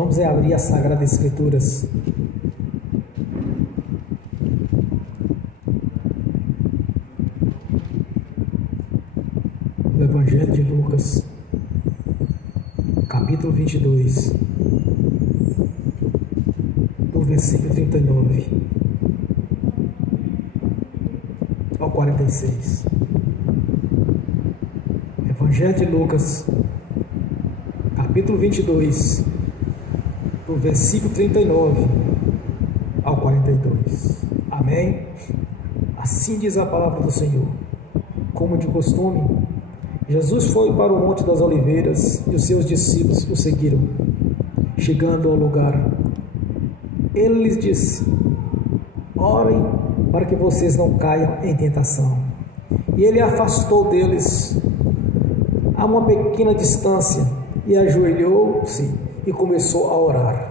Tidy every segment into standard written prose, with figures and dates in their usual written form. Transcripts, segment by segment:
Vamos abrir as Sagradas Escrituras. O Evangelho de Lucas, capítulo 22, do versículo 39 ao 46. Evangelho de Lucas, capítulo 22, do versículo 39 ao 42. Amém? Assim diz a palavra do Senhor. Como de costume, Jesus foi para o Monte das Oliveiras e os seus discípulos o seguiram. Chegando ao lugar, ele lhes disse: orem para que vocês não caiam em tentação. E ele afastou deles a uma pequena distância e ajoelhou-se e começou a orar.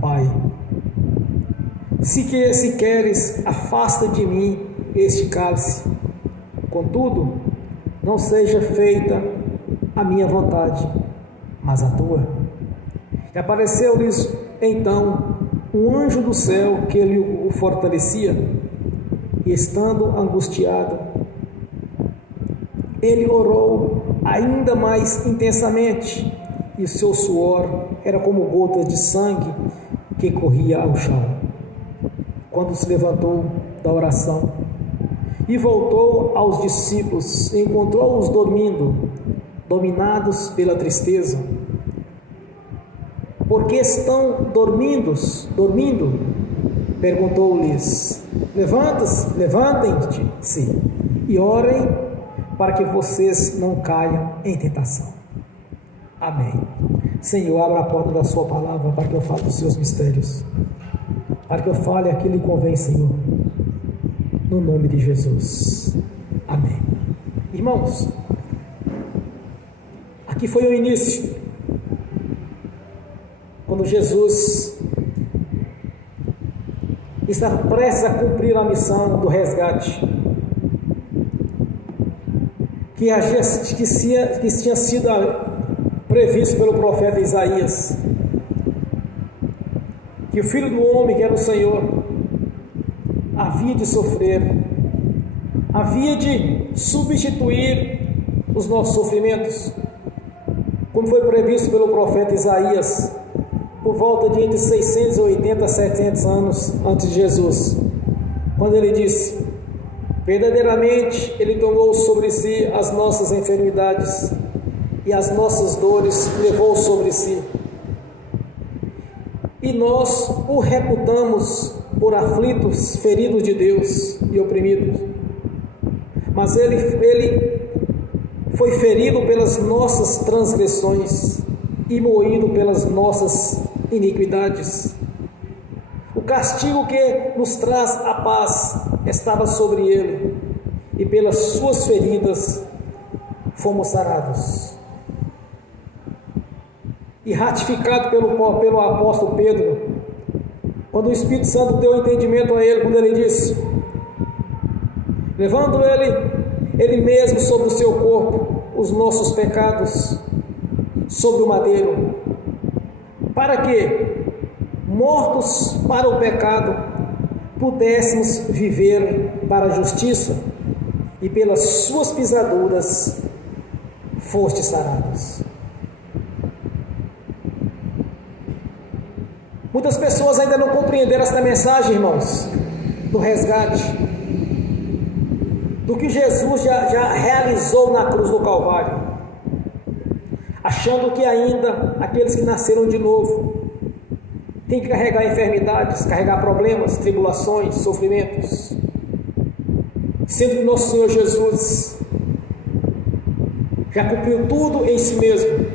Pai, se queres, afasta de mim este cálice. Contudo, não seja feita a minha vontade, mas a tua. E apareceu-lhes então um anjo do céu que lhe o fortalecia, e estando angustiado, ele orou ainda mais intensamente, e seu suor era como gotas de sangue que corria ao chão. Quando se levantou da oração e voltou aos discípulos, encontrou-os dormindo, dominados pela tristeza. Por que estão dormindo? Perguntou-lhes. Levantem-se e orem para que vocês não caiam em tentação. Amém. Senhor, abra a porta da sua palavra para que eu fale dos seus mistérios, para que eu fale aquilo que convém, Senhor, no nome de Jesus. Amém. Irmãos, aqui foi o início, quando Jesus estava prestes a cumprir a missão do resgate, que tinha sido previsto pelo profeta Isaías, que o Filho do Homem, que era o Senhor, havia de sofrer, havia de substituir os nossos sofrimentos, como foi previsto pelo profeta Isaías, por volta de entre 680 a 700 anos antes de Jesus, quando ele disse: verdadeiramente ele tomou sobre si as nossas enfermidades e as nossas dores levou sobre si, e nós o reputamos por aflitos, feridos de Deus e oprimidos. Mas ele foi ferido pelas nossas transgressões e moído pelas nossas iniquidades. O castigo que nos traz a paz estava sobre ele, e pelas suas feridas fomos sarados. E ratificado pelo apóstolo Pedro, quando o Espírito Santo deu entendimento a ele, quando ele disse, levando ele mesmo sobre o seu corpo os nossos pecados sobre o madeiro, para que, mortos para o pecado, pudéssemos viver para a justiça, e pelas suas pisaduras fostes sarados. Muitas pessoas ainda não compreenderam esta mensagem, irmãos, do resgate, do que Jesus já realizou na cruz do Calvário, achando que ainda aqueles que nasceram de novo têm que carregar enfermidades, carregar problemas, tribulações, sofrimentos, sendo que nosso Senhor Jesus já cumpriu tudo em si mesmo.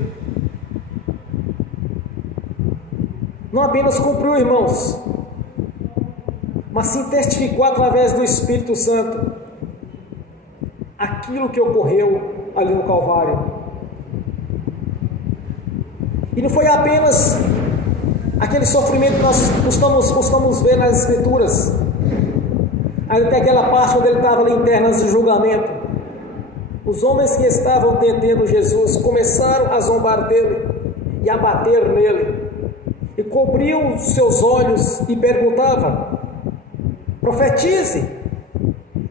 Não apenas cumpriu, irmãos, mas sim testificou através do Espírito Santo aquilo que ocorreu ali no Calvário. E não foi apenas aquele sofrimento que nós costumamos ver nas Escrituras, até aquela parte onde ele estava ali em terras de julgamento. Os homens que estavam detendo Jesus começaram a zombar dele, e a bater nele, e cobriu seus olhos e perguntava: profetize,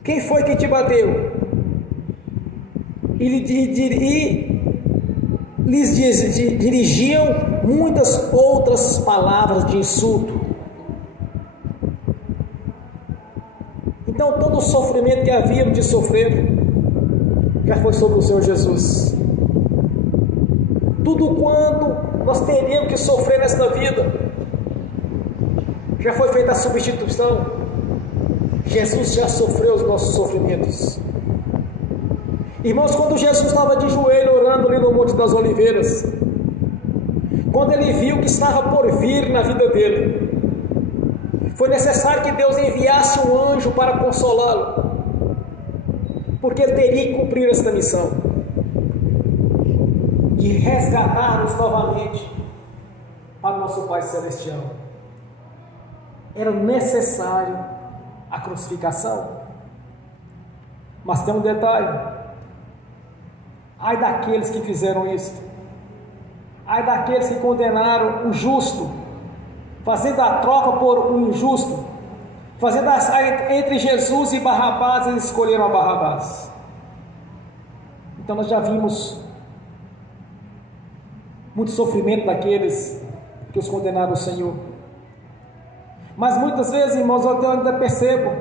quem foi que te bateu? E lhes dirigiam muitas outras palavras de insulto. Então todo o sofrimento que havíamos de sofrer já foi sobre o Senhor Jesus. Tudo quanto nós teríamos que sofrer nesta vida já foi feita a substituição. Jesus já sofreu os nossos sofrimentos. Irmãos, quando Jesus estava de joelho orando ali no Monte das Oliveiras, quando ele viu que estava por vir na vida dele, foi necessário que Deus enviasse um anjo para consolá-lo, porque ele teria que cumprir esta missão de resgatar-nos novamente para o nosso Pai Celestial. Era necessário a crucificação. Mas tem um detalhe: ai daqueles que fizeram isso, ai daqueles que condenaram o justo, fazendo a troca por um injusto, fazendo entre Jesus e Barrabás, eles escolheram a Barrabás. Então nós já vimos muito sofrimento daqueles que os condenaram ao Senhor. Mas muitas vezes, irmãos, eu ainda percebo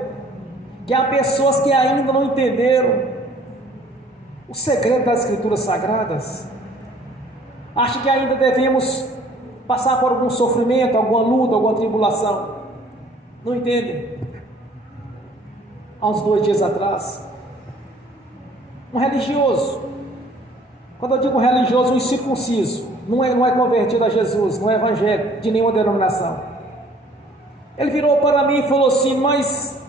que há pessoas que ainda não entenderam o segredo das Escrituras Sagradas. Acho que ainda devemos passar por algum sofrimento, alguma luta, alguma tribulação. Não entendem? Há uns 2 dias atrás, um religioso, quando eu digo religioso, um incircunciso, não é convertido a Jesus, não é evangélico de nenhuma denominação, ele virou para mim e falou assim: mas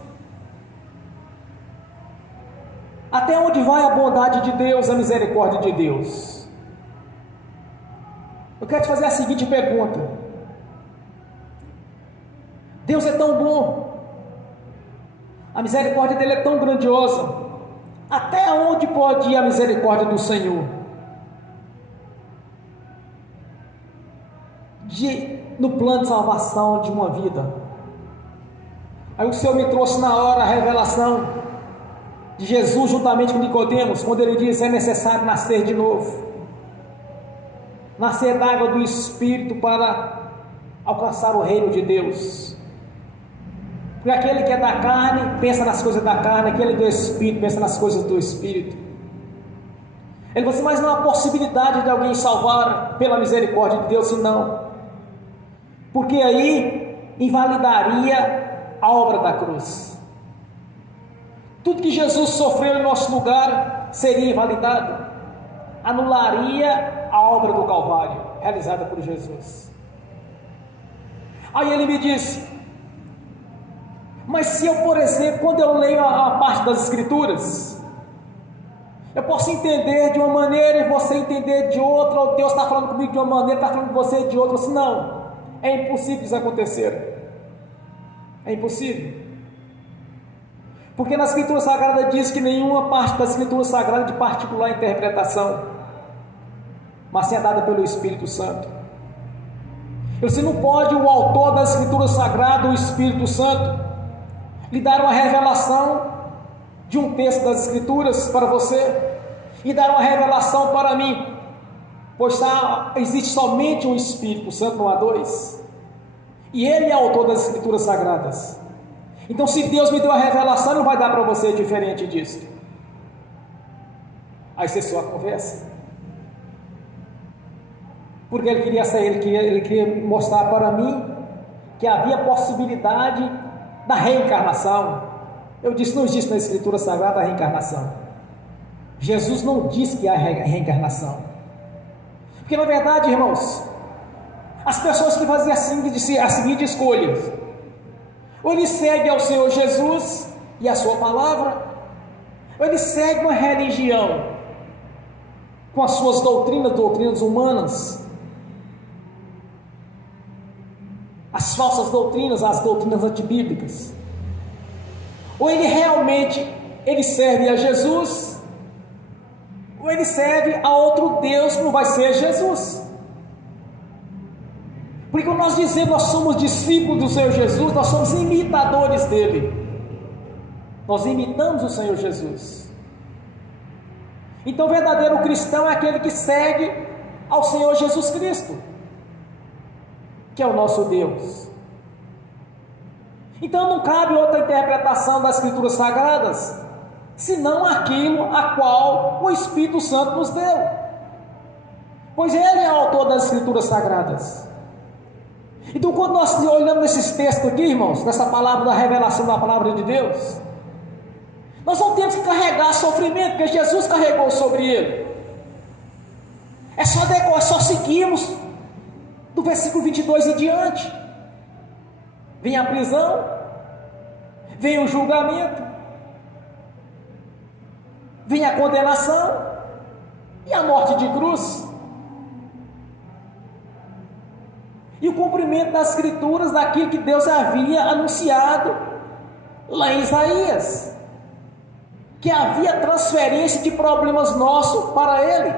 até onde vai a bondade de Deus, a misericórdia de Deus? Eu quero te fazer a seguinte pergunta: Deus é tão bom, a misericórdia dele é tão grandiosa, até onde pode ir a misericórdia do Senhor? No plano de salvação de uma vida. Aí o Senhor me trouxe na hora a revelação de Jesus juntamente com Nicodemos, quando ele diz: é necessário nascer de novo, nascer da água do Espírito para alcançar o reino de Deus. Porque aquele que é da carne pensa nas coisas da carne, aquele do Espírito pensa nas coisas do Espírito. Ele falou assim: mas não há possibilidade de alguém salvar pela misericórdia de Deus, senão, porque aí invalidaria a obra da cruz. Tudo que Jesus sofreu em nosso lugar seria invalidado, anularia a obra do Calvário realizada por Jesus. Aí ele me disse: mas se eu, por exemplo, quando eu leio a parte das Escrituras, eu posso entender de uma maneira e você entender de outra, ou Deus está falando comigo de uma maneira, está falando com você de outra. Assim, não, é impossível isso acontecer. É impossível. Porque na Escritura Sagrada diz que nenhuma parte da Escritura Sagrada é de particular interpretação, mas é dada pelo Espírito Santo. Você não pode, o autor da Escritura Sagrada, o Espírito Santo, lhe dar uma revelação de um texto das Escrituras para você e dar uma revelação para mim, pois existe somente um Espírito Santo, não há dois, e ele é autor das Escrituras Sagradas. Então, se Deus me deu a revelação, não vai dar para você diferente disso. Aí você só conversa, porque ele queria mostrar para mim que havia possibilidade da reencarnação. Eu disse: não existe na Escritura Sagrada a reencarnação. Jesus não disse que há reencarnação, porque na verdade, irmãos, as pessoas que fazem a seguinte escolha: ou ele segue ao Senhor Jesus e a sua palavra, ou ele segue uma religião com as suas doutrinas humanas, as falsas doutrinas, as doutrinas antibíblicas. Ou ele realmente serve a Jesus, ou ele serve a outro Deus que não vai ser Jesus. Porque quando nós dizemos nós somos discípulos do Senhor Jesus, nós somos imitadores dele. Nós imitamos o Senhor Jesus. Então o verdadeiro cristão é aquele que segue ao Senhor Jesus Cristo, que é o nosso Deus. Então não cabe outra interpretação das Escrituras Sagradas, senão aquilo a qual o Espírito Santo nos deu, pois Ele é o autor das Escrituras Sagradas. Então quando nós olhamos nesses textos aqui, irmãos, nessa palavra da revelação da palavra de Deus, nós não temos que carregar sofrimento, porque Jesus carregou sobre Ele. É só seguirmos do versículo 22 em diante. Vem a prisão, vem o julgamento, vem a condenação e a morte de cruz. E o cumprimento das Escrituras daquilo que Deus havia anunciado lá em Isaías, que havia transferência de problemas nossos para Ele.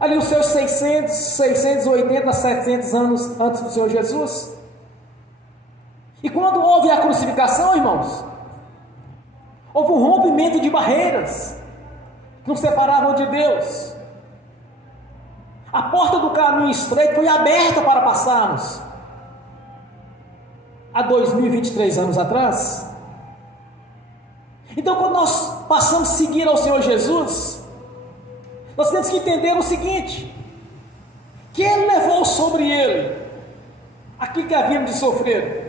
Ali os seus 680, 700 anos antes do Senhor Jesus. E quando houve a crucificação, irmãos, houve um rompimento de barreiras que nos separavam de Deus. A porta do caminho estreito foi aberta para passarmos. Há 2023 anos atrás. Então quando nós passamos a seguir ao Senhor Jesus, nós temos que entender o seguinte, que Ele levou sobre Ele aquilo que havíamos de sofrer.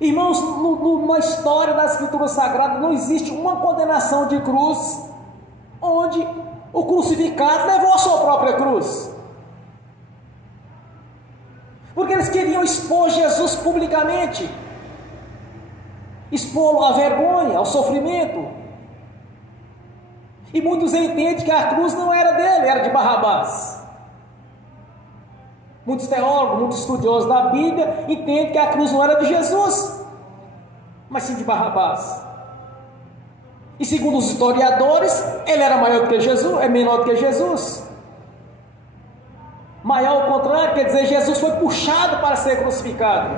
Irmãos, na história das Escrituras Sagradas não existe uma condenação de cruz onde o crucificado levou a sua própria cruz, porque eles queriam expor Jesus publicamente, expô-lo à vergonha, ao sofrimento. E muitos entendem que a cruz não era dele, era de Barrabás. Muitos teólogos, muitos estudiosos da Bíblia entendem que a cruz não era de Jesus, mas sim de Barrabás. E segundo os historiadores, ele era maior do que Jesus, é menor do que Jesus. Maior ao contrário, quer dizer, Jesus foi puxado para ser crucificado.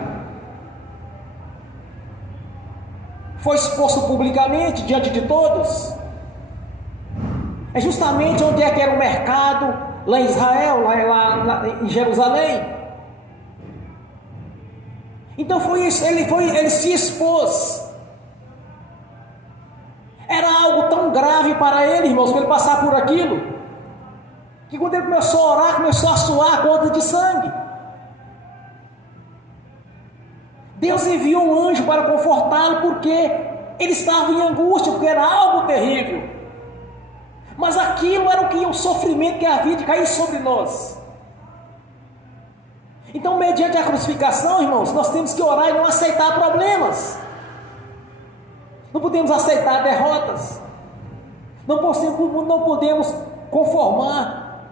Foi exposto publicamente diante de todos. É justamente onde é que era o mercado, lá em Israel, lá em Jerusalém. Então foi isso, ele se expôs. Era algo tão grave para ele, irmãos, para ele passar por aquilo, que quando ele começou a orar, começou a suar gotas de sangue. Deus enviou um anjo para confortá-lo, porque ele estava em angústia, porque era algo terrível. Mas aquilo era o sofrimento que havia de cair sobre nós. Então, mediante a crucificação, irmãos, nós temos que orar e não aceitar problemas. Não podemos aceitar derrotas. Não podemos conformar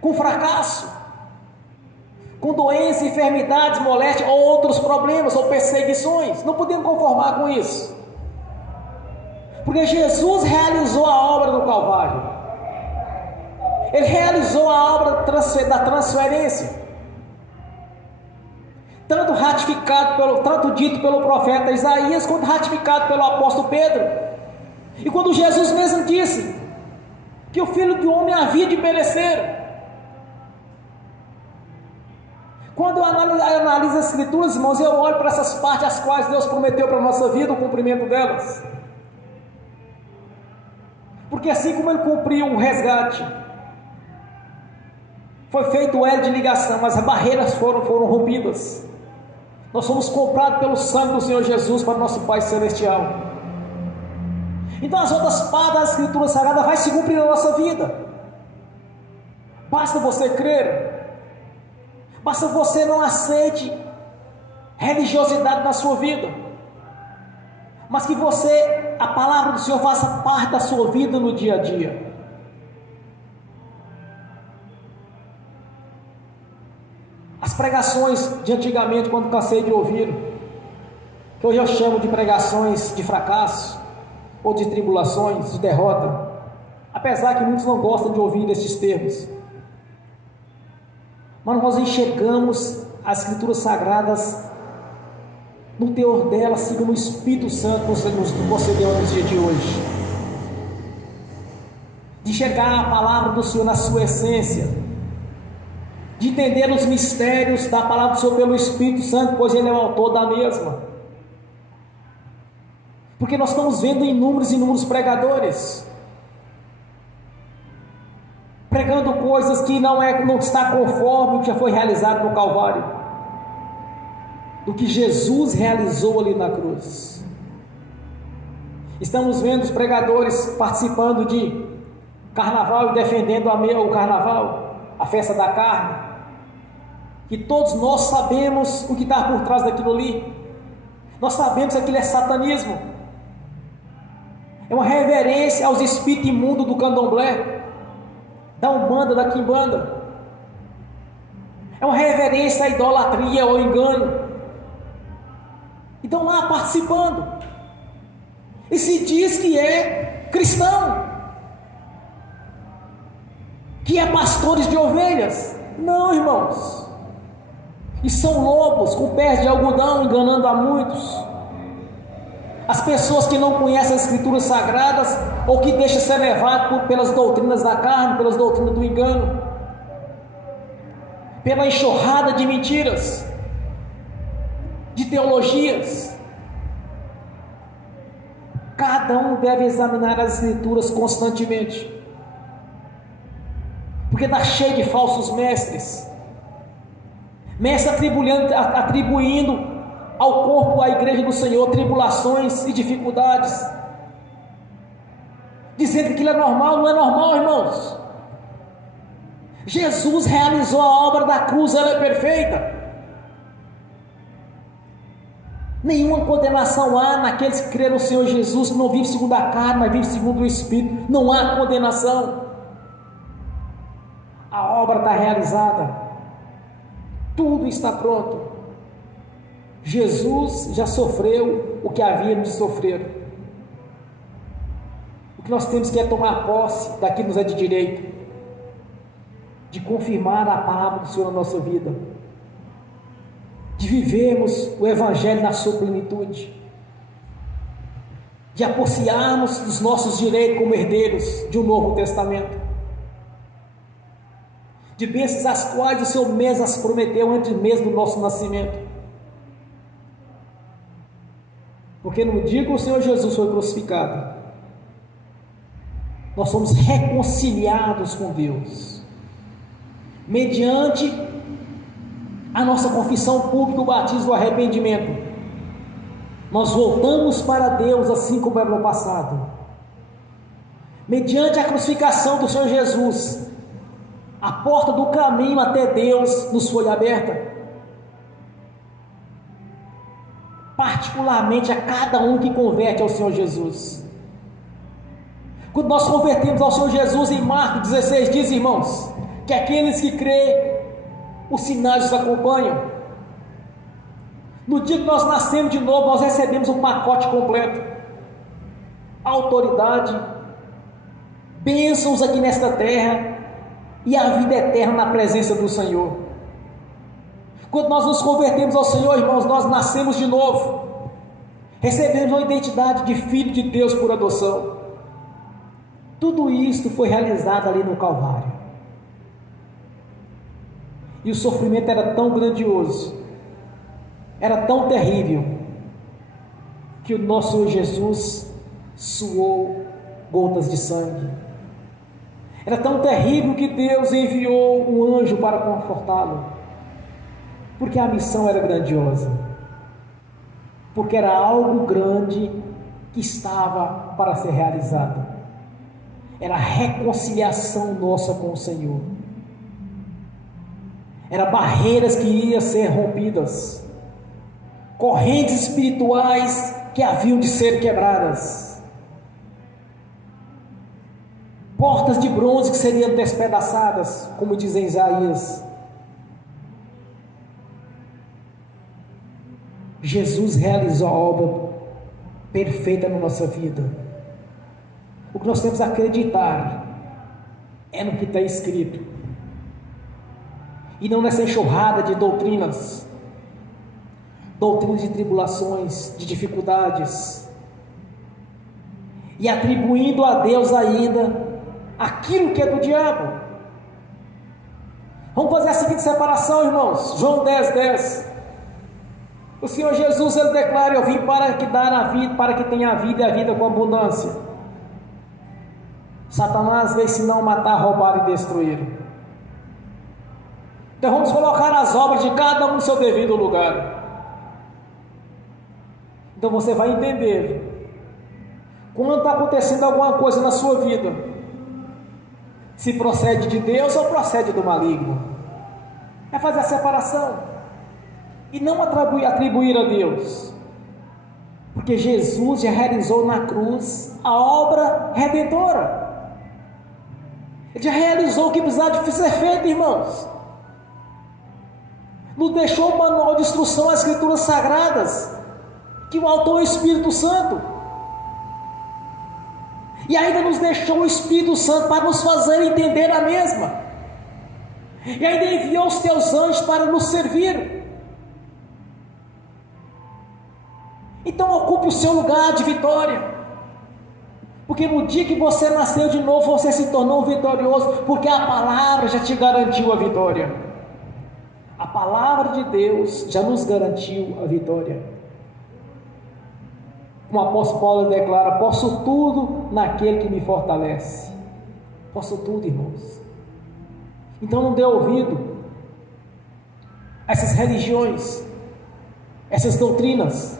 com fracasso, com doenças, enfermidades, moléstias ou outros problemas ou perseguições. Não podemos conformar com isso. Porque Jesus realizou a obra do Calvário. Ele realizou a obra da transferência. Tanto dito pelo profeta Isaías, quanto ratificado pelo apóstolo Pedro. E quando Jesus mesmo disse que o Filho do Homem havia de perecer. Quando eu analiso as Escrituras, irmãos, eu olho para essas partes as quais Deus prometeu para a nossa vida, o cumprimento delas. Porque assim como Ele cumpriu um resgate, foi feito o elo de ligação, mas as barreiras foram rompidas. Nós somos comprados pelo sangue do Senhor Jesus para o nosso Pai Celestial. Então as outras partes das Escrituras Sagradas vai se cumprir na nossa vida. Basta você crer. Basta você não aceite religiosidade na sua vida, mas que a palavra do Senhor faça parte da sua vida no dia a dia. As pregações de antigamente, quando cansei de ouvir, que hoje eu chamo de pregações de fracasso, ou de tribulações, de derrota, apesar que muitos não gostam de ouvir esses termos. mas nós enxergamos as Escrituras Sagradas no teor delas, assim como o Espírito Santo nos concedeu nos dias de hoje. De enxergar a palavra do Senhor na sua essência, de entender os mistérios da palavra do Senhor pelo Espírito Santo, pois Ele é o autor da mesma. Porque nós estamos vendo inúmeros pregadores pregando coisas que não está conforme o que já foi realizado no Calvário, do que Jesus realizou ali na cruz. Estamos vendo os pregadores participando de carnaval e defendendo o carnaval, a festa da carne, que todos nós sabemos o que está por trás daquilo ali. Nós sabemos que aquilo é satanismo, é uma reverência aos espíritos imundos do candomblé, da umbanda, da quimbanda, é uma reverência à idolatria, ao engano. Então lá participando, e se diz que é cristão, que é pastores de ovelhas. Não, irmãos, e são lobos com pés de algodão, enganando a muitos. As pessoas que não conhecem as Escrituras Sagradas, ou que deixam ser levado pelas doutrinas da carne, pelas doutrinas do engano, pela enxurrada de mentiras, de teologias. Cada um deve examinar as Escrituras constantemente, porque está cheio de falsos mestres atribuindo ao corpo, à igreja do Senhor, tribulações e dificuldades, dizendo que aquilo é normal. Não é normal, irmãos. Jesus realizou a obra da cruz, ela é perfeita. Nenhuma condenação há naqueles que creram no Senhor Jesus, que não vivem segundo a carne, mas vivem segundo o Espírito. Não há condenação. A obra está realizada, tudo está pronto. Jesus já sofreu o que havíamos de sofrer. O que nós temos que é tomar posse daquilo que nos é de direito, de confirmar a palavra do Senhor na nossa vida, de vivermos o Evangelho na sua plenitude, de apossarmos dos nossos direitos como herdeiros de um Novo Testamento, de bênçãos as quais o Senhor mesmo as prometeu antes mesmo do nosso nascimento. Porque no dia que o Senhor Jesus foi crucificado, nós somos reconciliados com Deus, mediante a nossa confissão pública, o batismo, o arrependimento. Nós voltamos para Deus assim como era no passado. Mediante a crucificação do Senhor Jesus, a porta do caminho até Deus nos foi aberta, particularmente a cada um que converte ao Senhor Jesus. Quando nós convertemos ao Senhor Jesus, em Marcos 16 diz, irmãos, que aqueles que creem, os sinais os acompanham. No dia que nós nascemos de novo, nós recebemos um pacote completo: autoridade, bênçãos aqui nesta terra e a vida eterna na presença do Senhor. Quando nós nos convertemos ao Senhor, irmãos, nós nascemos de novo, recebemos uma identidade de filho de Deus por adoção. Tudo isto foi realizado ali no Calvário, e o sofrimento era tão grandioso, era tão terrível, que o nosso Senhor Jesus suou gotas de sangue. Era tão terrível que Deus enviou um anjo para confortá-lo, porque a missão era grandiosa, porque era algo grande que estava para ser realizado. Era a reconciliação nossa com o Senhor, era barreiras que iam ser rompidas, correntes espirituais que haviam de ser quebradas, portas de bronze que seriam despedaçadas, como diz em Isaías. Jesus realizou a obra perfeita na nossa vida. O que nós temos que acreditar é no que está escrito, e não nessa enxurrada de doutrinas de tribulações, de dificuldades, e atribuindo a Deus ainda aquilo que é do diabo. Vamos fazer a seguinte separação, irmãos. João 10:10. O Senhor Jesus, ele declara: eu vim para que dar a vida, para que tenha a vida e a vida com abundância. Satanás veio senão matar, roubar e destruir. Então vamos colocar as obras de cada um no seu devido lugar. Então você vai entender quando está acontecendo alguma coisa na sua vida, se procede de Deus ou procede do maligno. É fazer a separação e não atribuir a Deus, porque Jesus já realizou na cruz a obra redentora. Ele já realizou o que precisava de ser feito, irmãos. Nos deixou o manual de instrução, as Escrituras Sagradas, que o autor é o Espírito Santo, e ainda nos deixou o Espírito Santo para nos fazer entender a mesma, e ainda enviou os seus anjos para nos servir. Então ocupe o seu lugar de vitória, porque no dia que você nasceu de novo, você se tornou vitorioso, porque a palavra já te garantiu a vitória. A palavra de Deus já nos garantiu a vitória. Como o apóstolo Paulo declara: posso tudo naquele que me fortalece. Posso tudo, irmãos. Então não dê ouvido a essas religiões, essas doutrinas.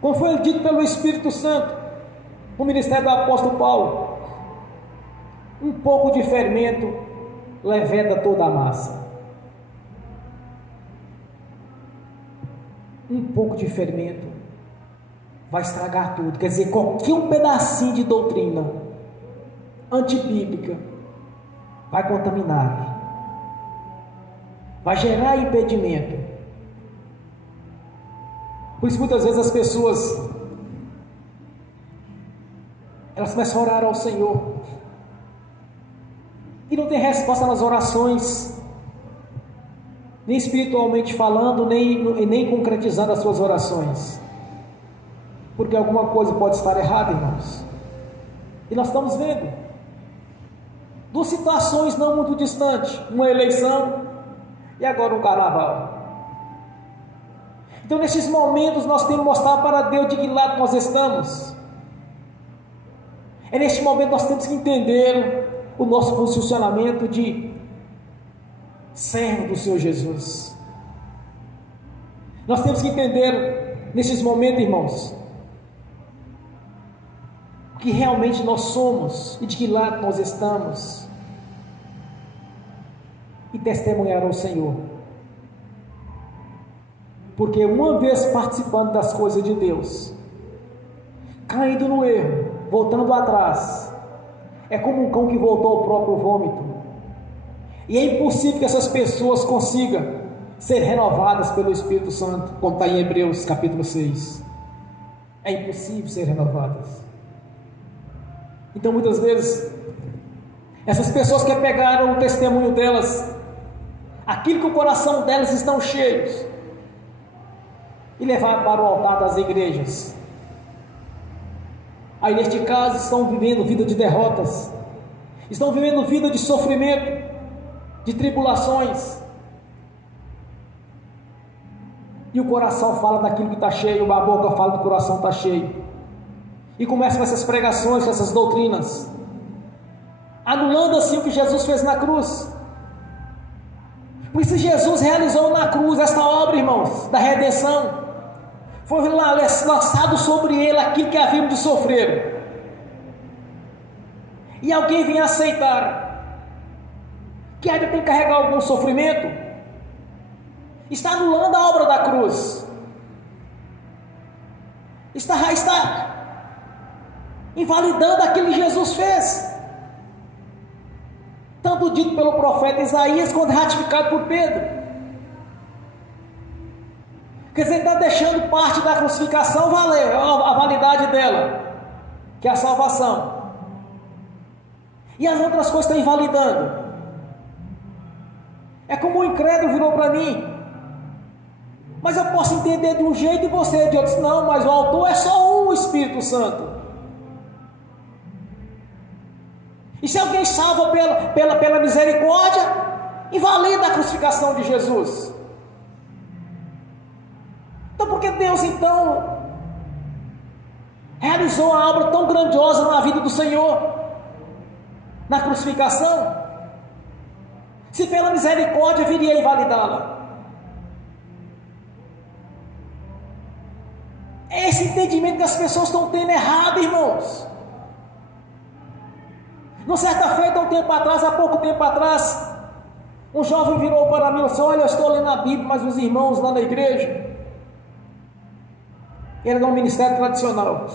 Como foi dito pelo Espírito Santo no ministério do apóstolo Paulo: um pouco de fermento leveda toda a massa. Um pouco de fermento vai estragar tudo. Quer dizer, qualquer um pedacinho de doutrina antibíblica vai contaminar, vai gerar impedimento. Por isso muitas vezes as pessoas, elas começam a orar ao Senhor e não tem resposta nas orações, nem espiritualmente falando, nem concretizando as suas orações, porque alguma coisa pode estar errada, irmãos. E nós estamos vendo duas situações não muito distantes: uma eleição e agora um carnaval. Então nesses momentos nós temos que mostrar para Deus de que lado nós estamos. É neste momento que nós temos que entender o nosso posicionamento de servo do Senhor Jesus. Nós temos que entender nesses momentos, irmãos, o que realmente nós somos e de que lado nós estamos, e testemunhar ao Senhor. Porque uma vez participando das coisas de Deus, caindo no erro, voltando atrás, é como um cão que voltou ao próprio vômito. E é impossível que essas pessoas consigam ser renovadas pelo Espírito Santo, como está em Hebreus capítulo 6. É impossível ser renovadas. Então muitas vezes essas pessoas que pegaram o testemunho delas, aquilo que o coração delas estão cheios, e levar para o altar das igrejas. Aí neste caso estão vivendo vida de derrotas, estão vivendo vida de sofrimento, de tribulações, e o coração fala daquilo que está cheio, a boca fala do coração está cheio, e começam essas pregações, essas doutrinas, anulando assim o que Jesus fez na cruz. Por isso Jesus realizou na cruz esta obra, irmãos, da redenção. Foi lá lançado sobre ele aquilo que havíamos de sofrer, e alguém vem aceitar que ainda tem que carregar algum sofrimento, está anulando a obra da cruz, está invalidando aquilo que Jesus fez, tanto dito pelo profeta Isaías quanto ratificado por Pedro. Quer dizer, está deixando parte da crucificação valer a validade dela, que é a salvação, e as outras coisas estão invalidando. É como um incrédulo virou para mim: mas eu posso entender de um jeito e você de outro. Não, mas o autor é só um, o Espírito Santo. E se alguém salva pela misericórdia, invalida a crucificação de Jesus. Então por que Deus então realizou uma obra tão grandiosa na vida do Senhor, na crucificação, se pela misericórdia viria a invalidá-la? É esse entendimento que as pessoas estão tendo errado, irmãos. Numa certa feita, há pouco tempo atrás, um jovem virou para mim e disse: olha, eu estou lendo a Bíblia, mas os irmãos lá na igreja, ele é um ministério tradicional,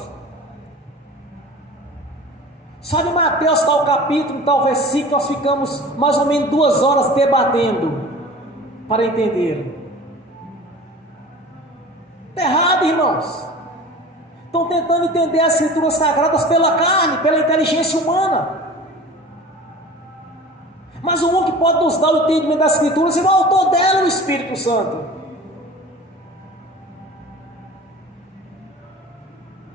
sabe, Mateus, tal capítulo, tal versículo, nós ficamos mais ou menos 2 horas debatendo para entender. Está errado, irmãos. Estão tentando entender as escrituras sagradas pela carne, pela inteligência humana. Mas o único que pode nos dar o entendimento das escrituras é o autor dela, o Espírito Santo.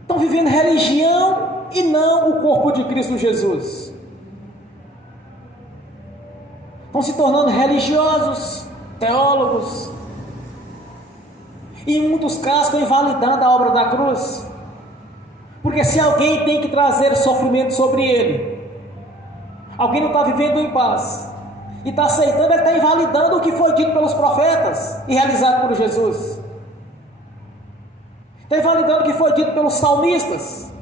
Estão vivendo religião e não o corpo de Cristo Jesus. Estão se tornando religiosos, teólogos, e em muitos casos estão invalidando a obra da cruz. Porque se alguém tem que trazer sofrimento sobre ele, alguém não está vivendo em paz e está aceitando, ele está invalidando o que foi dito pelos profetas e realizado por Jesus. Está invalidando o que foi dito pelos salmistas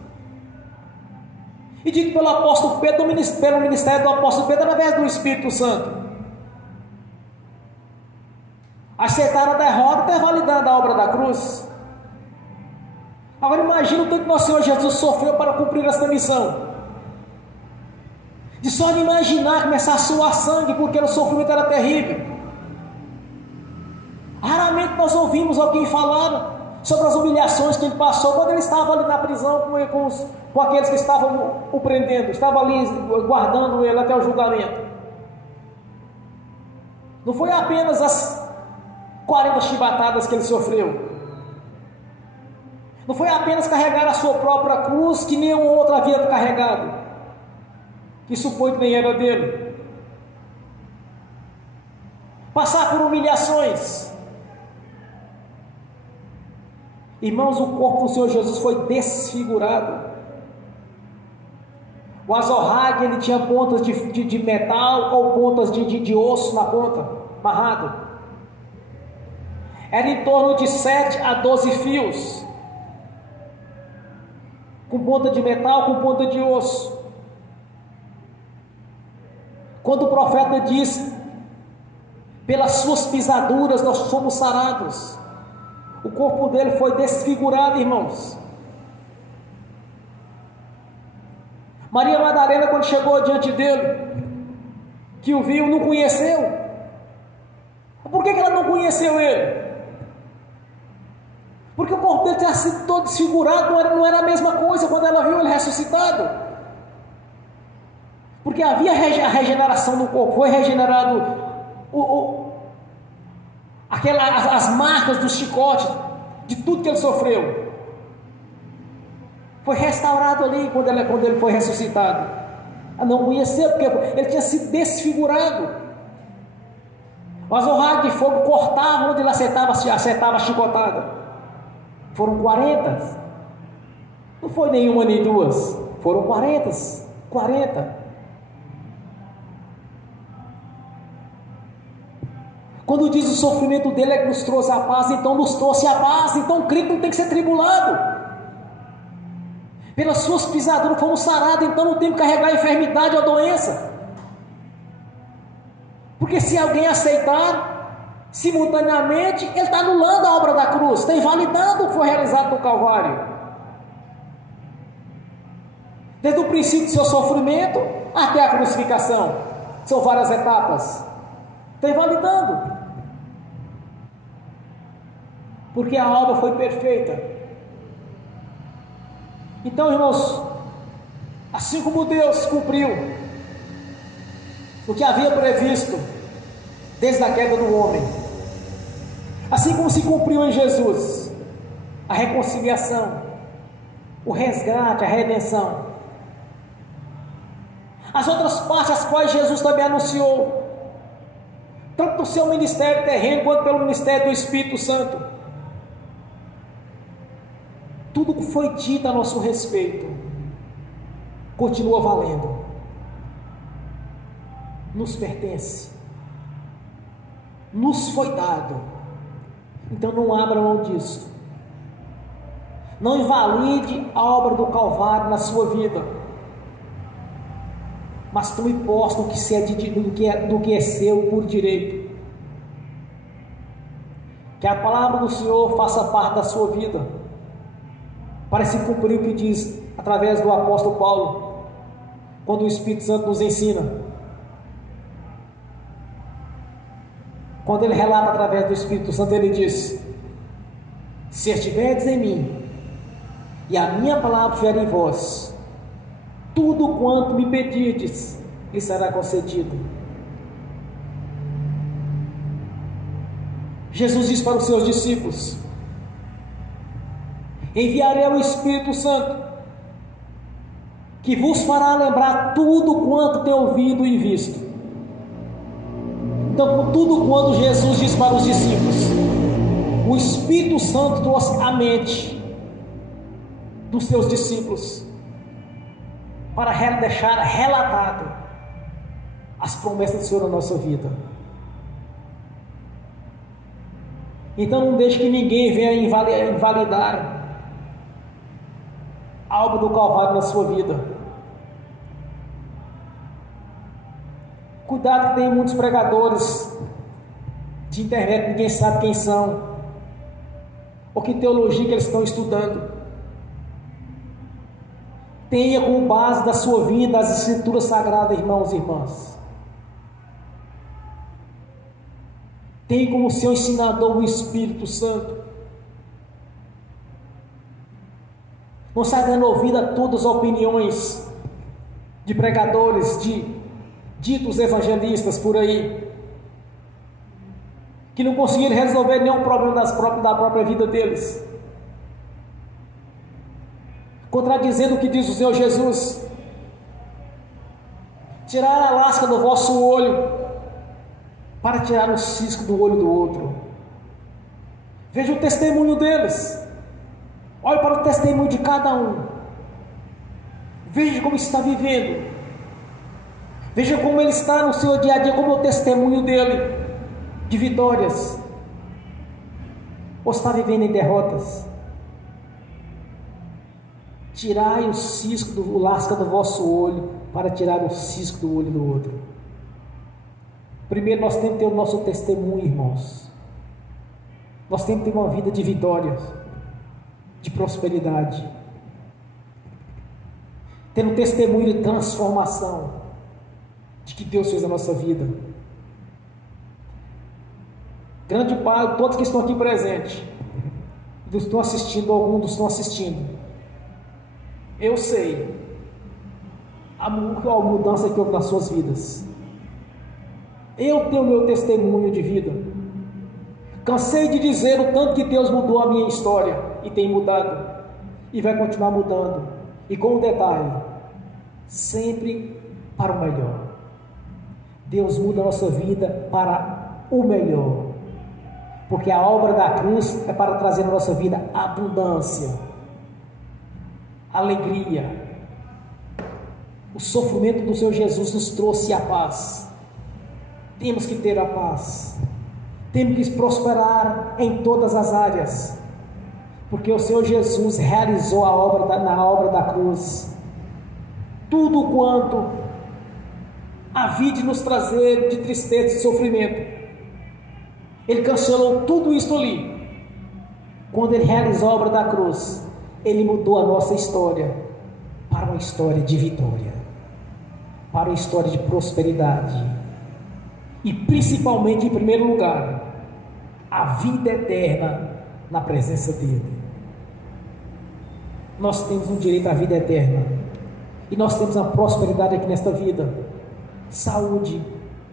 e dito pelo apóstolo Pedro, pelo ministério do apóstolo Pedro através do Espírito Santo. Aceitaram a derrota e está invalidando a obra da cruz. Agora imagina o tanto que nosso Senhor Jesus sofreu para cumprir essa missão. De só de imaginar começar a suar sangue, porque o sofrimento era terrível. Raramente nós ouvimos alguém falar sobre as humilhações que ele passou quando ele estava ali na prisão com aqueles que estavam o prendendo, estavam ali guardando ele até o julgamento. Não foi apenas as 40 chibatadas que ele sofreu. Não foi apenas carregar a sua própria cruz, que nenhum outro havia carregado, que supõe que nem era dele. Passar por humilhações. Irmãos, o corpo do Senhor Jesus foi desfigurado. O azorrague, ele tinha pontas de metal ou pontas de osso na ponta, amarrado. Era em torno de 7 a 12 fios, com ponta de metal, com ponta de osso. Quando o profeta diz: pelas suas pisaduras nós fomos sarados, o corpo dele foi desfigurado, irmãos. Maria Madalena, quando chegou diante dele, que o viu, não conheceu. Por que ela não conheceu ele? Porque o corpo dele tinha sido todo desfigurado, não era a mesma coisa quando ela viu ele ressuscitado. Porque havia a regeneração do corpo, foi regenerado as marcas dos chicotes, de tudo que ele sofreu. Foi restaurado ali quando ele foi ressuscitado. Ela não conheceu, porque ele tinha sido desfigurado. O azorrague de fogo cortava onde ele acertava a chicotada. Foram 40. Não foi nenhuma nem duas. Foram 40. Quando diz o sofrimento dele é que nos trouxe a paz, então nos trouxe a paz. Então o crente não tem que ser tribulado. Pelas suas pisaduras fomos sarados, então não tem que carregar a enfermidade ou a doença. Porque se alguém aceitar simultaneamente, ele está anulando a obra da cruz, está invalidando o que foi realizado no Calvário. Desde o princípio do seu sofrimento até a crucificação, são várias etapas. Está invalidando. Porque a obra foi perfeita. Então, irmãos, assim como Deus cumpriu o que havia previsto desde a queda do homem. Assim como se cumpriu em Jesus a reconciliação, o resgate, a redenção. As outras partes, as quais Jesus também anunciou, tanto no seu ministério terreno, quanto pelo ministério do Espírito Santo. Tudo que foi dito a nosso respeito, continua valendo. Nos pertence. Nos foi dado. Então não abra mão disso. Não invalide a obra do Calvário na sua vida. Mas tome posse do que é seu por direito. Que a palavra do Senhor faça parte da sua vida, para se cumprir o que diz através do apóstolo Paulo, quando o Espírito Santo nos ensina. Quando ele relata através do Espírito Santo, ele diz: se estiverdes em mim, e a minha palavra estiver em vós, tudo quanto me pedirdes, lhe será concedido. Jesus diz para os seus discípulos: enviarei o Espírito Santo, que vos fará lembrar tudo quanto tem ouvido e visto. Então, com tudo quanto Jesus diz para os discípulos, o Espírito Santo trouxe à mente dos seus discípulos, para deixar relatado as promessas do Senhor na nossa vida. Então não deixe que ninguém venha invalidar a obra do Calvário na sua vida. Cuidado que tem muitos pregadores de internet, ninguém sabe quem são, ou que teologia que eles estão estudando. Tenha como base da sua vida as Escrituras Sagradas, irmãos e irmãs. Tenha como seu ensinador o Espírito Santo. Não sai dando ouvido a todas as opiniões de pregadores, de ditos evangelistas por aí, que não conseguiram resolver nenhum problema da própria vida deles, contradizendo o que diz o Senhor Jesus: tirar a lasca do vosso olho, para tirar o cisco do olho do outro. Veja o testemunho deles, olhe para o testemunho de cada um, veja como está vivendo, veja como ele está no seu dia a dia, como é o testemunho dele de vitórias, ou está vivendo em derrotas. Tirai o lasca do vosso olho, para tirar o cisco do olho do outro. Primeiro nós temos que ter o nosso testemunho, irmãos. Nós temos que ter uma vida de vitórias, de prosperidade, ter um testemunho de transformação, de que Deus fez na nossa vida. Grande Pai, todos que estão aqui presentes, dos estão assistindo, alguns dos estão assistindo, eu sei a mudança que houve nas suas vidas. Eu tenho o meu testemunho de vida. Cansei de dizer o tanto que Deus mudou a minha história, e tem mudado, e vai continuar mudando, e com um detalhe, sempre para o melhor. Deus muda a nossa vida para o melhor, porque a obra da cruz é para trazer na nossa vida abundância, alegria. O sofrimento do Senhor Jesus nos trouxe a paz. Temos que ter a paz, temos que prosperar em todas as áreas, porque o Senhor Jesus realizou na obra da cruz tudo quanto havia de nos trazer de tristeza e sofrimento. Ele cancelou tudo isso ali. Quando ele realizou a obra da cruz, ele mudou a nossa história para uma história de vitória, para uma história de prosperidade, e principalmente, em primeiro lugar, a vida eterna na presença dele. Nós temos um direito à vida eterna, e nós temos a prosperidade aqui nesta vida, saúde,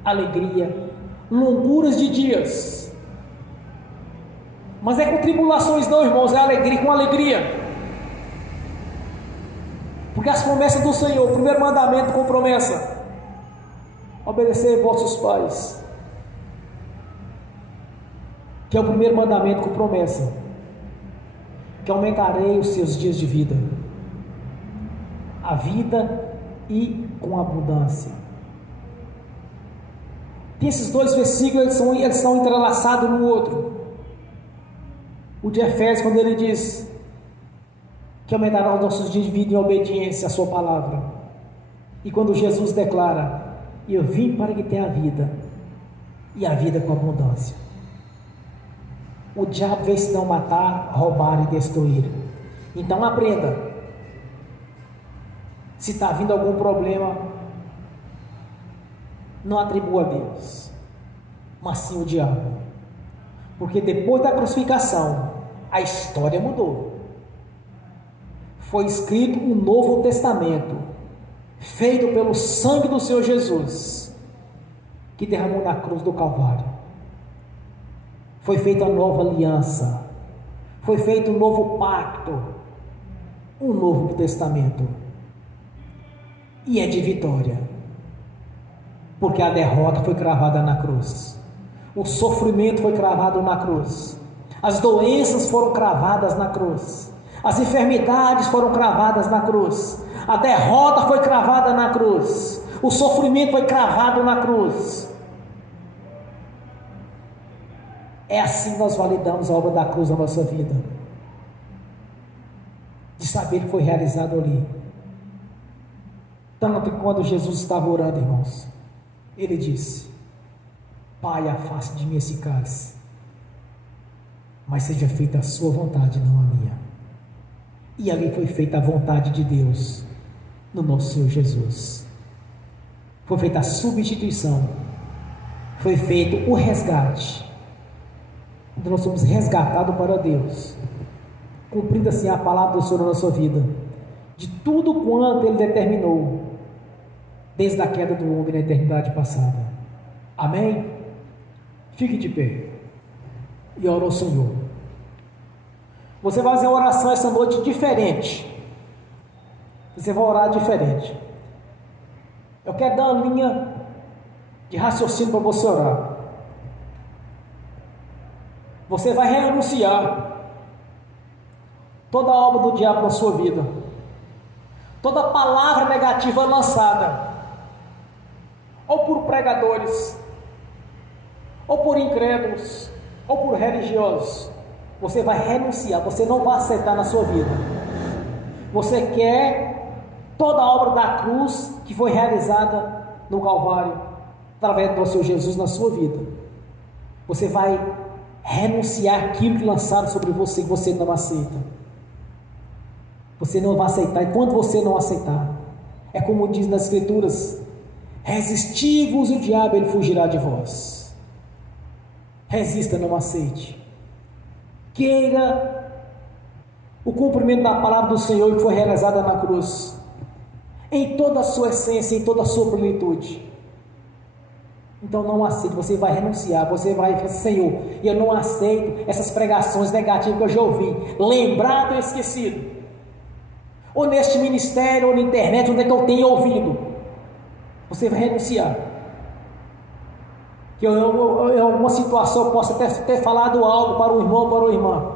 alegria, longuras de dias. Mas é com tribulações não, irmãos, é alegria, com alegria. Porque as promessas do Senhor, o primeiro mandamento com promessa: obedecer vossos pais. Que é o primeiro mandamento com promessa: que aumentarei os seus dias de vida, a vida e com abundância. E esses dois versículos eles são entrelaçados no outro. O de Efésios, quando ele diz que aumentará os nossos dias de vida em obediência à sua palavra, e quando Jesus declara: eu vim para que tenha vida, e a vida com abundância. O diabo veio senão matar, roubar e destruir. Então aprenda: se está vindo algum problema, não atribua a Deus, mas sim o diabo. Porque depois da crucificação, a história mudou. Foi escrito um novo testamento, feito pelo sangue do Senhor Jesus, que derramou na cruz do Calvário. Foi feita a nova aliança, foi feito um novo pacto, um novo testamento. E é de vitória, porque a derrota foi cravada na cruz, o sofrimento foi cravado na cruz, as doenças foram cravadas na cruz, as enfermidades foram cravadas na cruz, a derrota foi cravada na cruz, o sofrimento foi cravado na cruz. É assim que nós validamos a obra da cruz na nossa vida, de saber que foi realizado ali. Tanto que quando Jesus estava orando, irmãos, ele disse: Pai, afaste de mim esse cálice, mas seja feita a sua vontade, não a minha. E ali foi feita a vontade de Deus no nosso Senhor Jesus. Foi feita a substituição, foi feito o resgate. Então nós somos resgatados para Deus, cumprindo assim a palavra do Senhor na nossa vida, de tudo quanto Ele determinou desde a queda do homem na eternidade passada. Amém? Fique de pé e ora ao Senhor. Você vai fazer uma oração essa noite diferente. Você vai orar diferente. Eu quero dar uma linha de raciocínio para você orar. Você vai renunciar toda a obra do diabo na sua vida, toda palavra negativa lançada, ou por pregadores, ou por incrédulos, ou por religiosos. Você vai renunciar, você não vai aceitar na sua vida. Você quer toda a obra da cruz que foi realizada no Calvário, através do Senhor Jesus na sua vida. Você vai renunciar aquilo que lançaram sobre você, que você não aceita. Você não vai aceitar, e quando você não aceitar, é como diz nas Escrituras: resisti-vos o diabo, ele fugirá de vós. Resista, não aceite. Queira o cumprimento da palavra do Senhor que foi realizada na cruz, em toda a sua essência, em toda a sua plenitude. Então não aceite, você vai renunciar, você vai falar: Senhor, eu não aceito essas pregações negativas que eu já ouvi, lembrado ou esquecido, ou neste ministério, ou na internet, onde é que eu tenho ouvido. Você vai renunciar. Que em alguma situação eu posso até ter falado algo para o irmão ou para a irmã,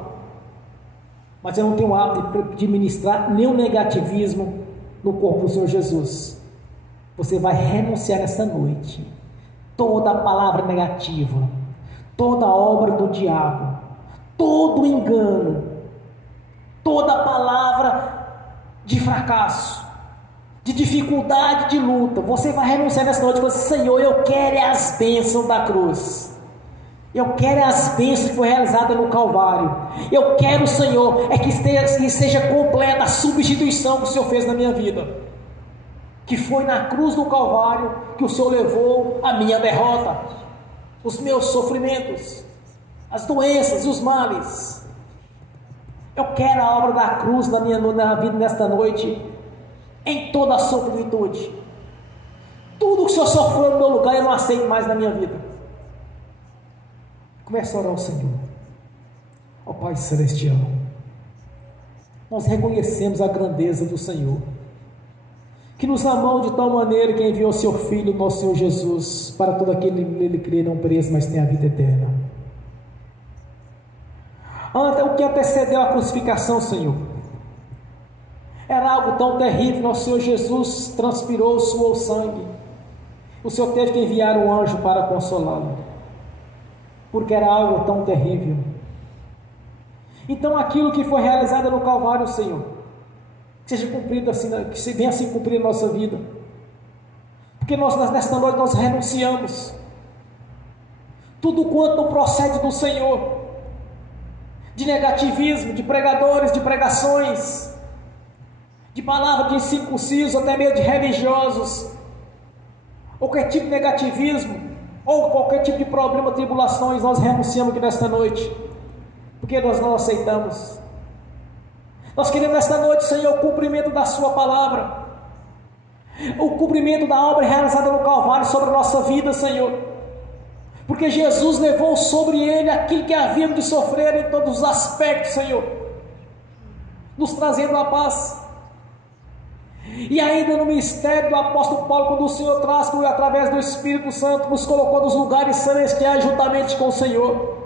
mas eu não tenho o hábito de ministrar nenhum negativismo no corpo do Senhor Jesus. Você vai renunciar nessa noite toda a palavra negativa, toda a obra do diabo, todo engano, toda palavra de fracasso, de dificuldade, de luta. Você vai renunciar nessa noite e falar: Senhor, eu quero as bênçãos da cruz, eu quero as bênçãos que foi realizada no Calvário. Eu quero, Senhor, que seja completa a substituição que o Senhor fez na minha vida, que foi na cruz do Calvário que o Senhor levou a minha derrota, os meus sofrimentos, as doenças e os males. Eu quero a obra da cruz na minha vida nesta noite, em toda a sua plenitude. Tudo que o Senhor sofreu no meu lugar, eu não aceito mais na minha vida. Comece a orar ao Senhor. Ó Pai Celestial, nós reconhecemos a grandeza do Senhor, que nos amou de tal maneira que enviou seu Filho, nosso Senhor Jesus, para todo aquele que nele crê, não pereça, mas tenha a vida eterna. O que antecedeu a crucificação, Senhor, era algo tão terrível. Nosso Senhor Jesus transpirou, suou sangue. O Senhor teve que enviar um anjo para consolá-lo, porque era algo tão terrível. Então aquilo que foi realizado no Calvário, Senhor, que seja cumprido assim, que se venha assim cumprir a nossa vida, porque nesta noite nós renunciamos tudo quanto não procede do Senhor, de negativismo, de pregadores, de pregações, de palavras de incircuncisos, até mesmo de religiosos, ou qualquer tipo de negativismo, ou qualquer tipo de problema, tribulações, nós renunciamos aqui nesta noite, porque nós não aceitamos. Nós queremos nesta noite, Senhor, o cumprimento da sua palavra, o cumprimento da obra realizada no Calvário sobre a nossa vida, Senhor, porque Jesus levou sobre ele aquilo que havíamos de sofrer em todos os aspectos, Senhor, nos trazendo a paz. E ainda no ministério do apóstolo Paulo, quando o Senhor traz, através do Espírito Santo, nos colocou nos lugares celestiais juntamente com o Senhor.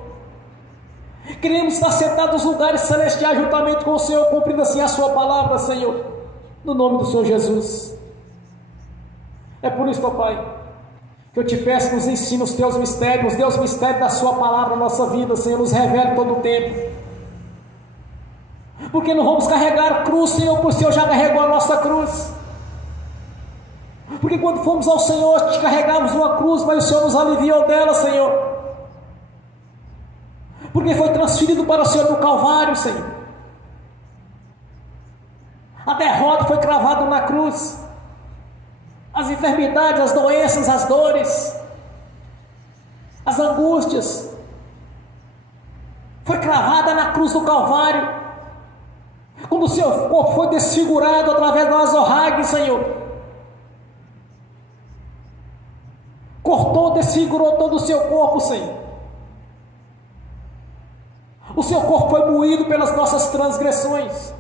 Queremos estar sentados nos lugares celestiais juntamente com o Senhor, cumprindo assim a sua palavra, Senhor, no nome do Senhor Jesus. É por isso, ó Pai, que eu te peço, nos ensina os teus mistérios, nos dê os mistérios da sua palavra na nossa vida, Senhor, nos revele todo o tempo. Porque não vamos carregar cruz, Senhor, porque o Senhor já carregou a nossa cruz. Porque quando fomos ao Senhor, te carregávamos uma cruz, mas o Senhor nos aliviou dela, Senhor. Porque foi transferido para o Senhor no Calvário, Senhor. A derrota foi cravada na cruz. As enfermidades, as doenças, as dores, as angústias, foi cravada na cruz do Calvário. Quando o seu corpo foi desfigurado através do azorrague, Senhor, cortou, desfigurou todo o seu corpo, Senhor. O seu corpo foi moído pelas nossas transgressões.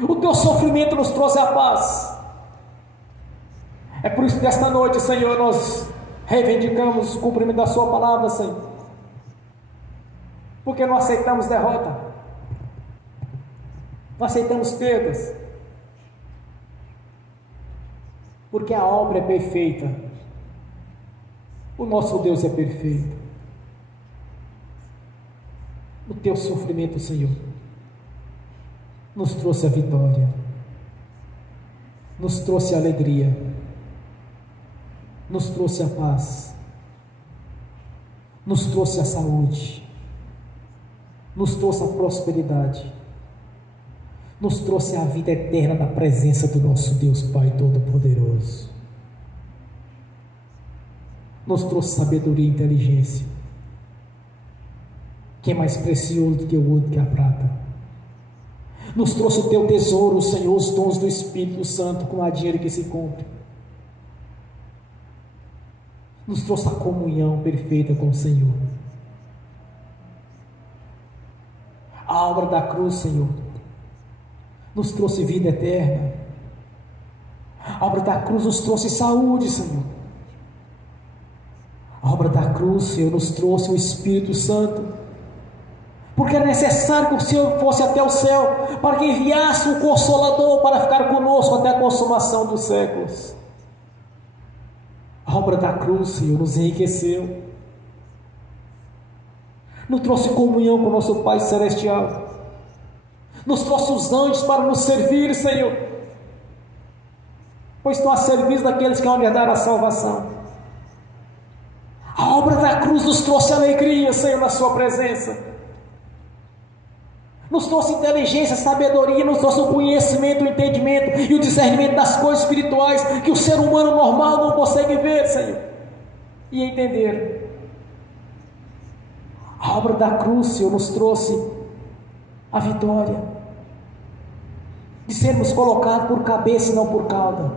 O teu sofrimento nos trouxe a paz. É por isso que nesta noite, Senhor, nós reivindicamos o cumprimento da sua palavra, Senhor, porque não aceitamos derrota, não aceitamos perdas, porque a obra é perfeita, o nosso Deus é perfeito. O teu sofrimento, Senhor, nos trouxe a vitória, nos trouxe a alegria, nos trouxe a paz, nos trouxe a saúde, nos trouxe a prosperidade, nos trouxe a vida eterna na presença do nosso Deus Pai Todo-Poderoso, nos trouxe sabedoria e inteligência, que é mais precioso do que o ouro, que a prata, nos trouxe o teu tesouro, Senhor, os dons do Espírito Santo, com a dinheiro que se compra, nos trouxe a comunhão perfeita com o Senhor. A obra da cruz, Senhor, nos trouxe vida eterna. A obra da cruz nos trouxe saúde, Senhor. A obra da cruz, Senhor, nos trouxe o Espírito Santo, porque era necessário que o Senhor fosse até o céu, para que enviasse um Consolador para ficar conosco até a consumação dos séculos. A obra da cruz, Senhor, nos enriqueceu, nos trouxe comunhão com o nosso Pai Celestial, nos trouxe os anjos para nos servir, Senhor, pois estão a serviço daqueles que vão herdar a salvação. A obra da cruz nos trouxe alegria, Senhor, na sua presença, nos trouxe inteligência, sabedoria, nos trouxe o conhecimento, o entendimento e o discernimento das coisas espirituais que o ser humano normal não consegue ver, Senhor, e entender. A obra da cruz, Senhor, nos trouxe a vitória de sermos colocados por cabeça e não por cauda.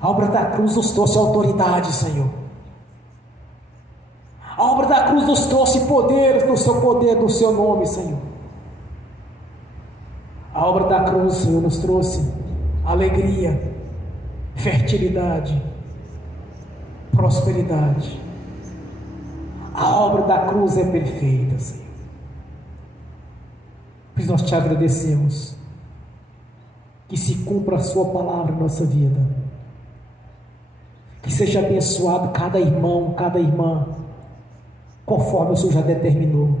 A obra da cruz nos trouxe autoridade, Senhor. A obra da cruz nos trouxe poder, no seu poder, no seu nome, Senhor. A obra da cruz, Senhor, nos trouxe alegria, fertilidade, prosperidade. A obra da cruz é perfeita, Senhor. Por isso nós te agradecemos. Que se cumpra a sua palavra em nossa vida. Que seja abençoado cada irmão, cada irmã, conforme o Senhor já determinou.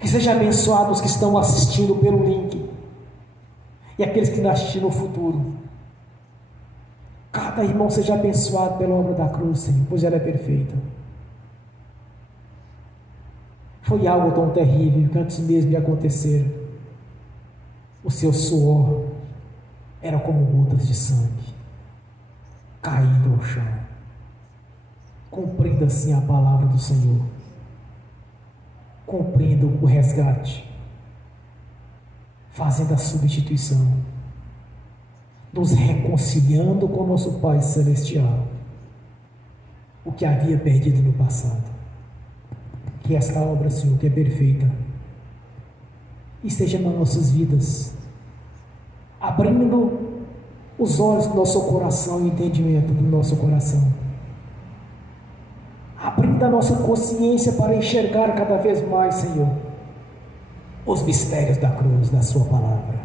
Que seja abençoado os que estão assistindo pelo link e aqueles que não assistirem no futuro. Cada irmão seja abençoado pela obra da cruz, Senhor, pois ela é perfeita. Foi algo tão terrível que antes mesmo de acontecer, o seu suor era como gotas de sangue caindo ao chão. Compreenda assim a palavra do Senhor. Compreenda o resgate, fazendo a substituição, nos reconciliando com o nosso Pai Celestial, o que havia perdido no passado. Que esta obra, Senhor, que é perfeita, esteja nas nossas vidas, abrindo os olhos do nosso coração e o entendimento do nosso coração, abrindo a nossa consciência para enxergar cada vez mais, Senhor, os mistérios da cruz, da sua palavra.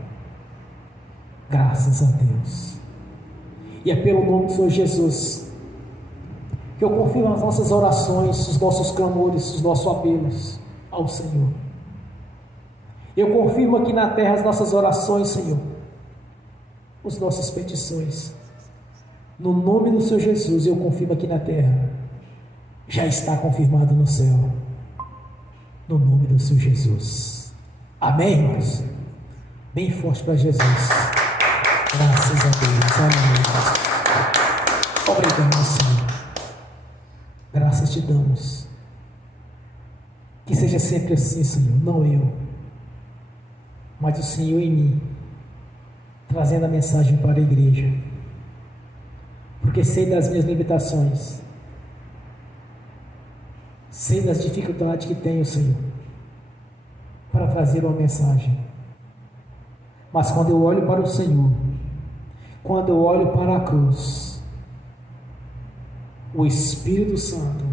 Graças a Deus. E é pelo nome do Senhor Jesus que eu confio as nossas orações, os nossos clamores, os nossos apelos ao Senhor. Eu confirmo aqui na terra as nossas orações, Senhor, as nossas petições. No nome do Senhor Jesus, eu confirmo aqui na terra, já está confirmado no céu. No nome do Senhor Jesus. Amém, irmãos? Bem forte para Jesus. Graças a Deus. Amém. Obrigado, Senhor. Graças te damos. Que seja sempre assim, Senhor. Não eu, mas o Senhor em mim, trazendo a mensagem para a igreja. Porque sei das minhas limitações, sei das dificuldades que tenho, Senhor, para trazer uma mensagem. Mas quando eu olho para o Senhor, quando eu olho para a cruz, o Espírito Santo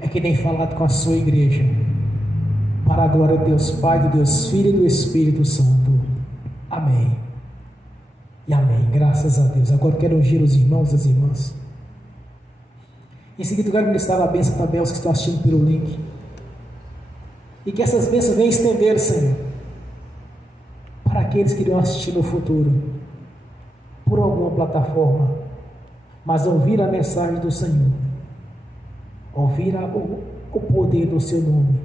é que tem falado com a sua igreja, para a glória de Deus Pai, do Deus Filho e do Espírito Santo. Amém e amém. Graças a Deus. Agora quero ungir os irmãos e as irmãs. Em seguida eu quero ministrar a bênção também aos que estão assistindo pelo link, e que essas bênçãos venham estender, Senhor, para aqueles que irão assistir no futuro por alguma plataforma, mas ouvir a mensagem do Senhor, ouvir o poder do seu nome,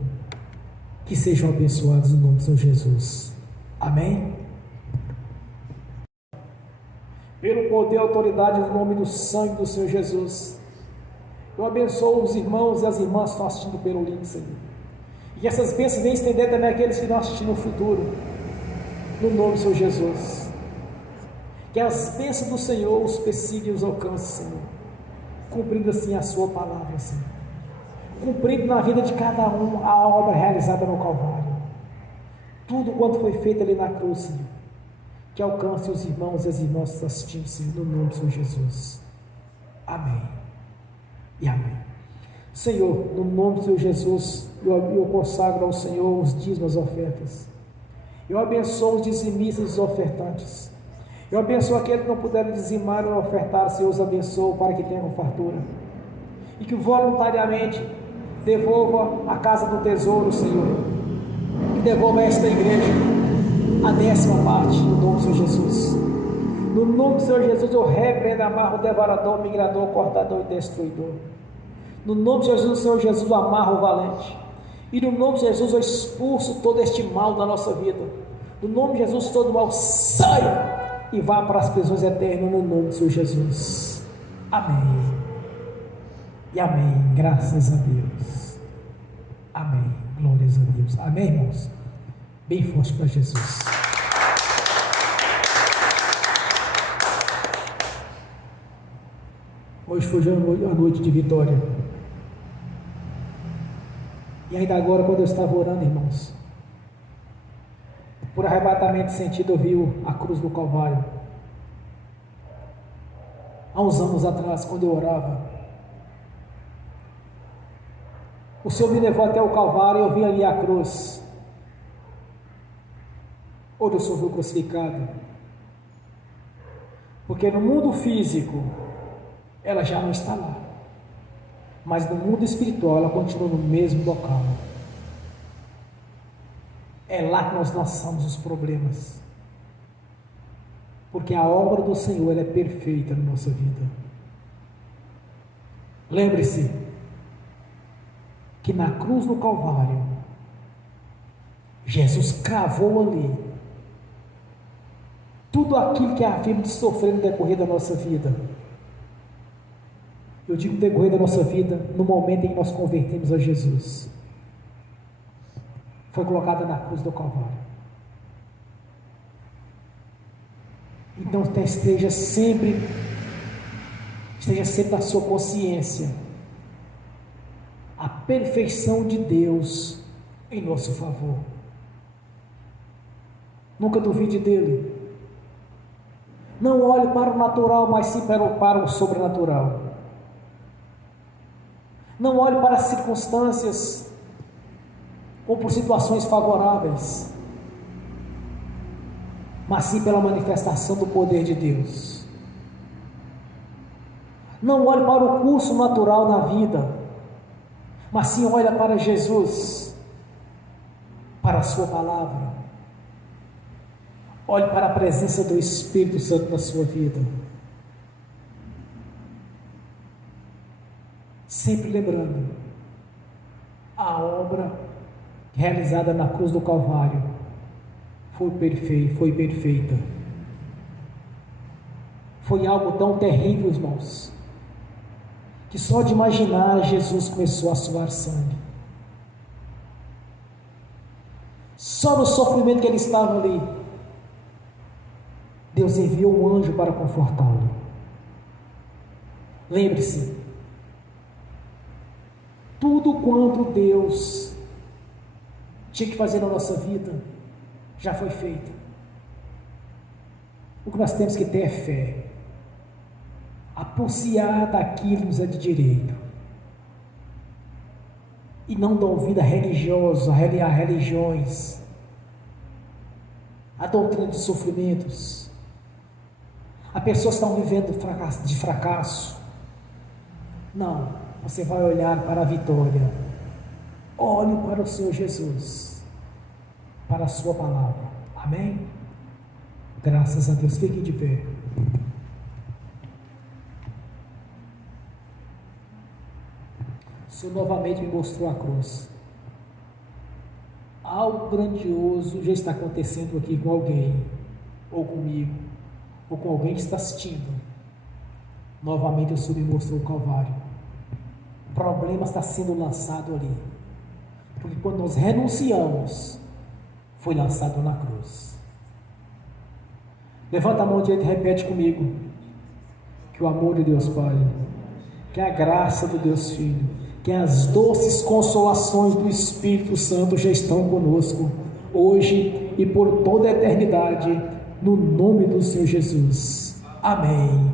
que sejam abençoados no nome do Senhor Jesus. Amém? Pelo poder e autoridade do nome do sangue do Senhor Jesus, eu abençoo os irmãos e as irmãs que estão assistindo pelo link, Senhor, e que essas bênçãos venham estender também àqueles que irão assistir no futuro, no nome do Senhor Jesus. Que as bênçãos do Senhor os persigam e os alcancem, Senhor, cumprindo assim a sua palavra, Senhor, cumprindo na vida de cada um a obra realizada no Calvário, tudo quanto foi feito ali na cruz, Senhor, que alcance os irmãos e as irmãs que estão assistindo, Senhor, no nome do Senhor Jesus. Amém e amém. Senhor, no nome do Senhor Jesus, eu consagro ao Senhor os dízimos, as ofertas. Eu abençoo os dizimistas e os ofertantes. Eu abençoo aqueles que não puderam dizimar ou ofertar, Senhor, os abençoo para que tenham fartura, e que voluntariamente devolva a casa do tesouro, Senhor, e devolva a esta igreja a 10ª parte, no nome do Senhor Jesus. No nome do Senhor Jesus, eu repreendo, amarro o devorador, migrador, cortador e destruidor. No nome do Senhor Jesus, eu amarro o valente, e no nome de Jesus eu expulso todo este mal da nossa vida. No nome de Jesus, todo mal saia e vá para as prisões eternas, no nome do Senhor Jesus. Amém e amém. Graças a Deus. Amém. Glórias a Deus. Amém, irmãos? Bem forte para Jesus. Hoje foi a noite de vitória. E ainda agora, quando eu estava orando, irmãos, por arrebatamento de sentido, eu vi a cruz do Calvário. Há uns anos atrás, quando eu orava, o Senhor me levou até o Calvário e eu vi ali a cruz, onde o Senhor foi crucificado. Porque no mundo físico, ela já não está lá, mas no mundo espiritual, ela continua no mesmo local. É lá que nós lançamos os problemas, porque a obra do Senhor ela é perfeita na nossa vida. Lembre-se que na cruz do Calvário, Jesus cravou ali tudo aquilo que havíamos de sofrer no decorrer da nossa vida. Eu digo no decorrer da nossa vida, no momento em que nós convertemos a Jesus, foi colocada na cruz do Calvário. Então esteja sempre na sua consciência a perfeição de Deus em nosso favor. Nunca duvide dele. Não olhe para o natural, mas sim para o sobrenatural. Não olhe para as circunstâncias ou por situações favoráveis, mas sim pela manifestação do poder de Deus. Não olhe para o curso natural da vida, mas sim olhe para Jesus, para a sua palavra. Olhe para a presença do Espírito Santo na sua vida. Sempre lembrando, a obra realizada na cruz do Calvário foi perfeita. Foi algo tão terrível, irmãos, que só de imaginar Jesus começou a suar sangue. Só no sofrimento que ele estava ali, Deus enviou um anjo para confortá-lo. Lembre-se, tudo quanto Deus tinha que fazer na nossa vida, já foi feito. O que nós temos que ter é fé, apreciar daquilo que nos é de direito, e não dar ouvido a religiosos, a religiões, a doutrina de sofrimentos. As pessoas estão vivendo de fracasso. Não, você vai olhar para a vitória. Olhe para o Senhor Jesus, para a sua palavra. Amém? Graças a Deus. Fique de pé. O Senhor novamente me mostrou a cruz. Algo grandioso já está acontecendo aqui com alguém, ou comigo, ou com alguém que está assistindo. Novamente o Senhor me mostrou o Calvário. O problema está sendo lançado ali, porque quando nós renunciamos, foi lançado na cruz. Levanta a mão direita e repete comigo: que o amor de Deus Pai, que a graça do Deus Filho, que as doces consolações do Espírito Santo já estão conosco, hoje e por toda a eternidade, no nome do Senhor Jesus. Amém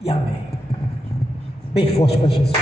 e amém. Bem forte para Jesus.